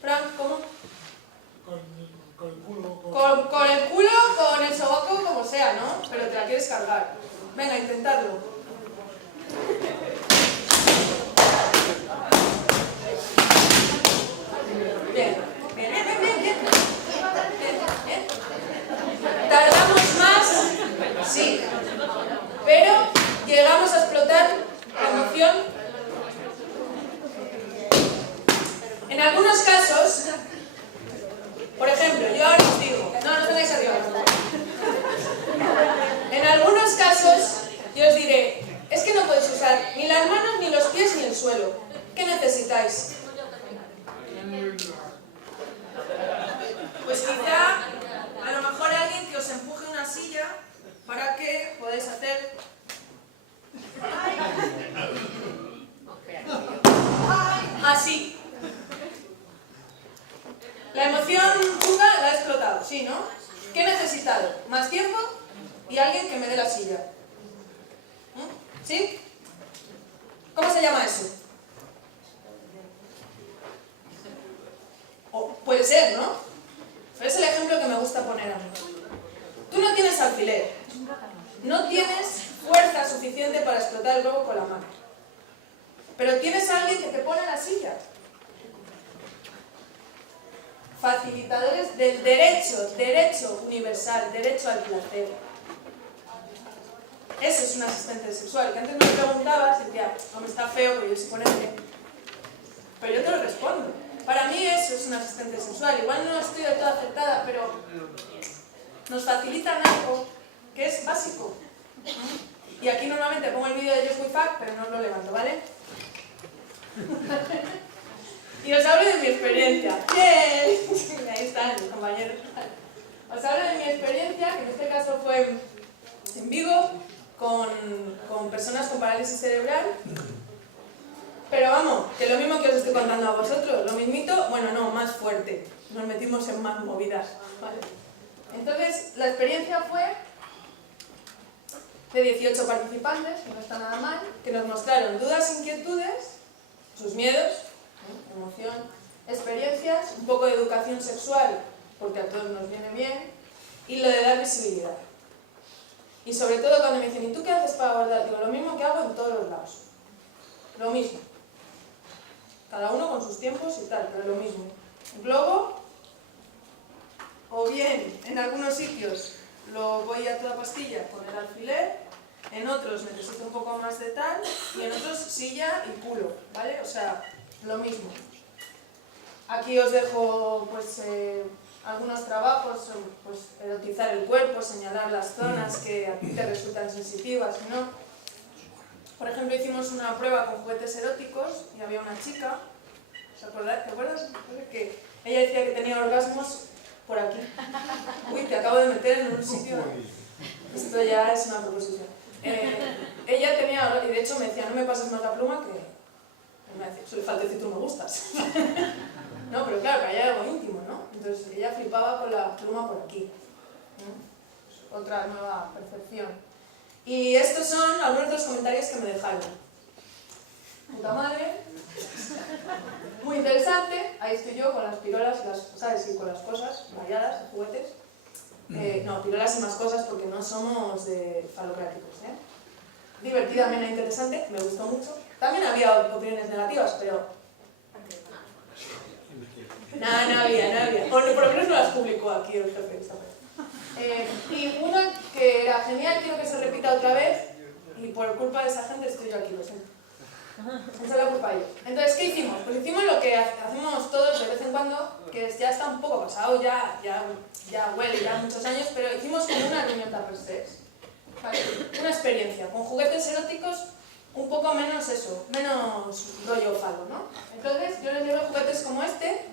Frank, ¿cómo? Con el culo. Con el culo, con el sobaco, como sea, ¿no? Pero te la quieres cargar. Venga, intentadlo. pero llegamos a explotar la emoción. En algunos casos, por ejemplo, yo ahora os digo, no tenéis arriba. En algunos casos, yo os diré, es que no podéis usar ni las manos, ni los pies, ni el suelo. ¿Qué necesitáis? Pues quizá, a lo mejor alguien que os empuje una silla para que podáis hacer... así. La emoción chunga la he explotado, ¿sí, no? ¿Qué he necesitado? Más tiempo y alguien que me dé la silla. ¿Sí? ¿Cómo se llama eso? O puede ser, ¿no? Pero es el ejemplo que me gusta poner a mí. Tú no tienes alfiler. No tienes fuerza suficiente para explotar el globo con la mano. Pero tienes a alguien que te pone la silla. Facilitadores del derecho universal, derecho al placer. Eso es un asistente sexual, que antes me preguntabas y decía, hombre, está feo, pero yo se pone bien. Pero yo te lo respondo. Para mí eso es un asistente sexual. Igual no estoy del todo aceptada, pero nos facilitan algo que es básico. Y aquí normalmente pongo el vídeo de Just We Fuck, pero no lo levanto, ¿vale? Y os hablo de mi experiencia. ¡Bien! Ahí están los compañeros. Os hablo de mi experiencia, que en este caso fue en Vigo, con personas con parálisis cerebral. Pero vamos, que lo mismo que os estoy contando a vosotros, lo mismito, bueno, no, más fuerte. Nos metimos en más movidas. ¿Vale? Entonces, la experiencia fue de 18 participantes, que no está nada mal, que nos mostraron dudas, inquietudes, sus miedos, emoción, experiencias, un poco de educación sexual, porque a todos nos viene bien, y lo de dar visibilidad. Y sobre todo cuando me dicen, ¿y tú qué haces para abordar? Digo, lo mismo que hago en todos los lados. Lo mismo. Cada uno con sus tiempos y tal, pero lo mismo. Globo, o bien en algunos sitios lo voy a toda pastilla con el alfiler, en otros necesito un poco más de tal, y en otros silla y culo, ¿vale? O sea, lo mismo. Aquí os dejo pues algunos trabajos, pues erotizar el cuerpo, señalar las zonas que a ti te resultan sensitivas, ¿no? Por ejemplo, hicimos una prueba con juguetes eróticos y había una chica, ¿te acuerdas? Que ella decía que tenía orgasmos por aquí. Uy, te acabo de meter en un sitio. Esto ya es una proposición. Ella tenía, y de hecho me decía, no me pases más la pluma que me decía, solo falta decir tú me gustas. No, pero claro, que hay algo íntimo, ¿no? Entonces ella flipaba con la pluma por aquí. Otra nueva percepción. Y estos son algunos de los comentarios que me dejaron. Puta madre. Muy interesante. Ahí estoy yo con las pirolas, ¿sabes? Y con las cosas variadas, juguetes. No, pirolas y más cosas porque no somos de falocráticos, ¿eh? Divertida, amena, interesante. Me gustó mucho. También había opiniones negativas, pero... No había. O por lo menos no las publicó aquí el jefe esta vez. Y una que era genial, quiero que se repita otra vez, y por culpa de esa gente estoy yo aquí, lo siento. Esa es la culpa de ellos. Entonces, ¿qué hicimos? Pues hicimos lo que hacemos todos de vez en cuando, que ya está un poco pasado, ya huele, ya muchos años, pero hicimos como una reunión tupper sex, ¿vale? Una experiencia, con juguetes eróticos un poco menos eso, menos rollo falo, ¿no? Entonces, yo les llevé juguetes como este,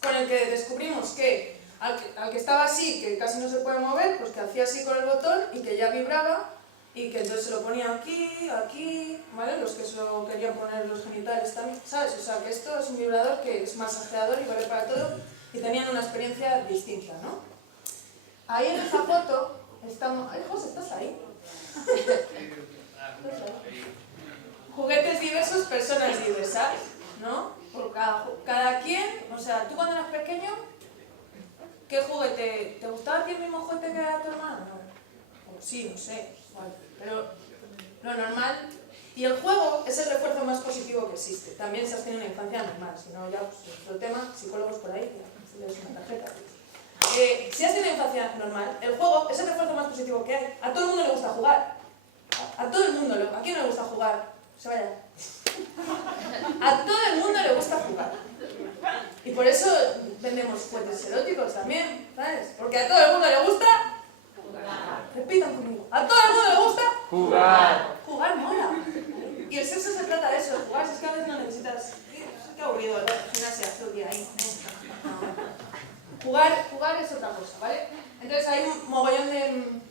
con el que descubrimos que al que estaba así, que casi no se puede mover, pues que hacía así con el botón y que ya vibraba y que entonces se lo ponía aquí, ¿vale? Los que se lo querían poner los genitales también, ¿sabes? O sea, que esto es un vibrador que es masajeador y vale para todo y tenían una experiencia distinta, ¿no? Ahí en esa foto estamos... ¡Ay, José, estás ahí! Juguetes diversos, personas diversas, ¿no? Por cada quien, o sea, tú cuando eras pequeño, ¿qué juguete? ¿Te gustaba a ti el mismo juguete que a tu hermano? No. O sí, no sé, vale. Pero lo normal... Y el juego es el refuerzo más positivo que existe. También si has tenido una infancia normal, si no ya, pues otro tema, psicólogos por ahí, ya, si lees una tarjeta. Si has tenido una infancia normal, el juego es el refuerzo más positivo que hay. A todo el mundo le gusta jugar. A todo el mundo, ¿a quién no le gusta jugar? Se vaya. A todo el mundo le gusta jugar. Y por eso vendemos juguetes eróticos también, ¿sabes? Porque a todo el mundo le gusta... Repitan conmigo. A todo el mundo le gusta... Jugar. Jugar mola. Y el sexo se trata de eso, de jugar. Si es que a veces no necesitas... Qué aburrido, ¿no? Gimnasia, todo el día ahí. Jugar es otra cosa, ¿vale? Entonces hay un mogollón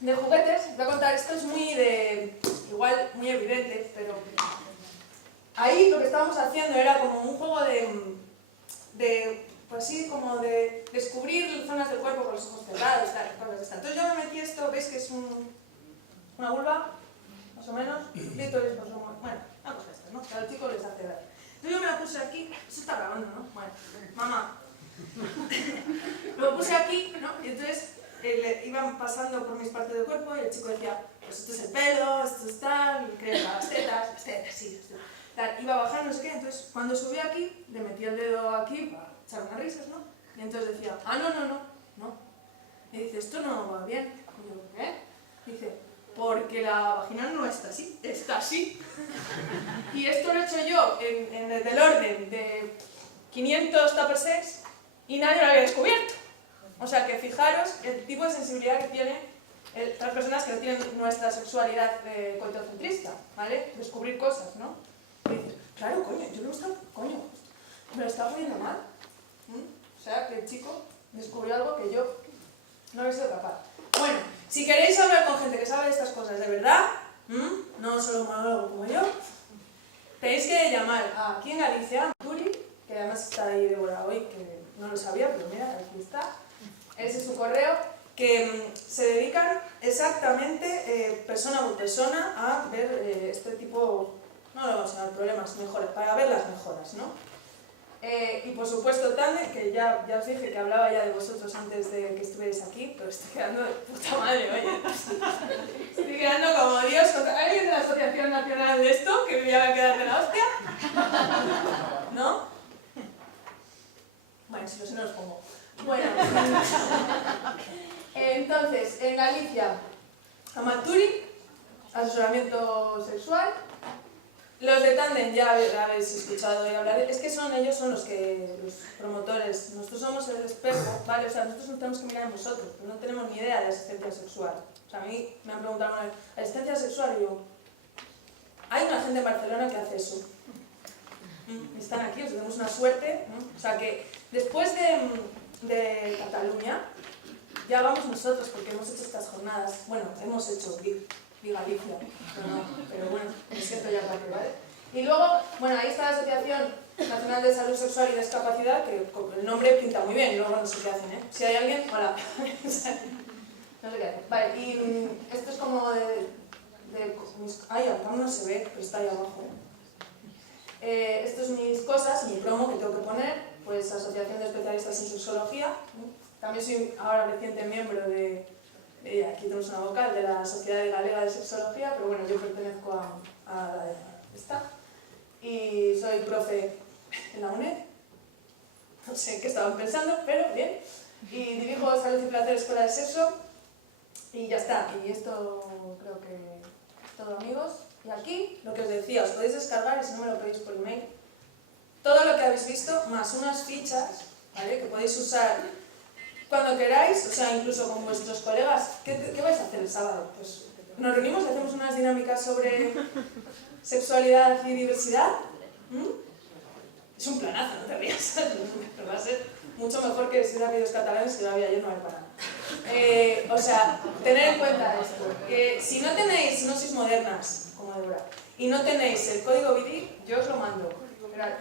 de juguetes. Voy a contar, esto es muy de... Igual muy evidente, pero... Ahí lo que estábamos haciendo era como un juego pues sí, como de descubrir zonas del cuerpo con los ojos cerrados, cosas de estas. Entonces yo me metí esto, ¿veis que es una vulva? Más o menos. Clítoris, pues bueno, una cosa de estas, ¿no? Que a los chicos les hace daño. Entonces yo me la puse aquí, eso está grabando, ¿no? Bueno, mamá. Lo puse aquí, ¿no? Y entonces iban pasando por mis partes del cuerpo y el chico decía, pues esto es el pelo, esto es tal, las tetas, sí, tal. Iba bajando, no sé qué, entonces cuando subí aquí, le metí el dedo aquí para echar unas risas, ¿no? Y entonces decía, no. Y dice, esto no va bien. Y yo, ¿qué? Dice, porque la vagina no está así, está así. Y esto lo he hecho yo en el del orden de 500 tupper sex y nadie lo había descubierto. O sea que fijaros el tipo de sensibilidad que tienen las personas que no tienen nuestra sexualidad coitocentrista, ¿vale? Descubrir cosas, ¿no? Y dices, claro, coño, yo me lo estaba poniendo mal. O sea que el chico descubrió algo que yo no he sido capaz. Bueno, si queréis hablar con gente que sabe de estas cosas de verdad, no solo un monólogo como yo, tenéis que llamar aquí en Galicia, Turi, que además está ahí Débora hoy, que no lo sabía, pero mira, aquí está. Ese es su correo, que se dedican exactamente, persona por persona, a ver este tipo, no lo vamos a llamar problemas, mejoras, para ver las mejoras, ¿no? Y por supuesto Tande, que ya os dije que hablaba ya de vosotros antes de que estuvierais aquí, pero estoy quedando de puta madre, oye. Estoy quedando como Dios. ¿Alguien de la Asociación Nacional de esto? Que me voy a quedar de la hostia. ¿No? Bueno, si no se los pongo. Bueno. Entonces, en Galicia, Amaturi, asesoramiento sexual. Los de Tandem ya habéis escuchado hablar, es que ellos son los promotores, nosotros somos el espejo, ¿vale? O sea, nosotros tenemos que mirar en vosotros, no tenemos ni idea de asistencia sexual. O sea, a mí me han preguntado una vez, ¿asistencia sexual? Y yo, hay una gente en Barcelona que hace eso. Están aquí, os tenemos una suerte, ¿no? O sea que después de Cataluña, ya vamos nosotros, porque hemos hecho estas jornadas, bueno, hemos hecho Galicia, pero bueno, me siento ya parte, ¿vale? Y luego, bueno, ahí está la Asociación Nacional de Salud Sexual y Discapacidad, que el nombre pinta muy bien, y luego no sé qué hacen, ¿eh? Si hay alguien, hola. No sé qué hacen. Vale, y esto es como ay, acá no se ve, pero está ahí abajo. Esto es mis cosas, mi promo que tengo que poner, pues Asociación de Especialistas en Sexología. También soy ahora reciente miembro aquí tenemos una vocal de la Sociedad Galega de Sexología, pero bueno, yo pertenezco a la de esta. Y soy profe en la UNED. No sé qué estaban pensando, pero bien. Y dirijo Salud y Placer Escuela de Sexo. Y ya está. Y esto creo que es todo, amigos. Y aquí, lo que os decía, os podéis descargar, y si no me lo pedís por email, todo lo que habéis visto, más unas fichas, ¿vale? Que podéis usar cuando queráis, o sea, incluso con vuestros colegas. ¿Qué vais a hacer el sábado? Pues nos reunimos y hacemos unas dinámicas sobre sexualidad y diversidad. Es un planazo, no te rías, pero va a ser mucho mejor que si hubiera vídeos catalanes, que todavía ayer no hay para nada. O sea, tener en cuenta esto, que si no sois modernas, como Débora, y no tenéis el código BIDI, yo os lo mando.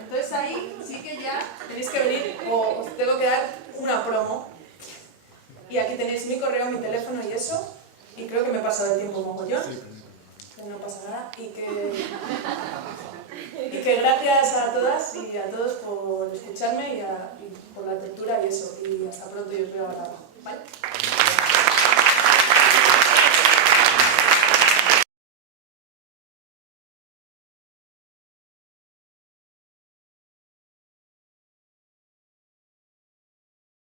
Entonces ahí sí que ya tenéis que venir, o os tengo que dar una promo. Y aquí tenéis mi correo, mi teléfono y eso. Y creo que me he pasado el tiempo mogollón. Que no pasa nada. Y que gracias a todas y a todos por escucharme y por la tertura y eso. Y hasta pronto y os veo ahora abajo. ¿Vale?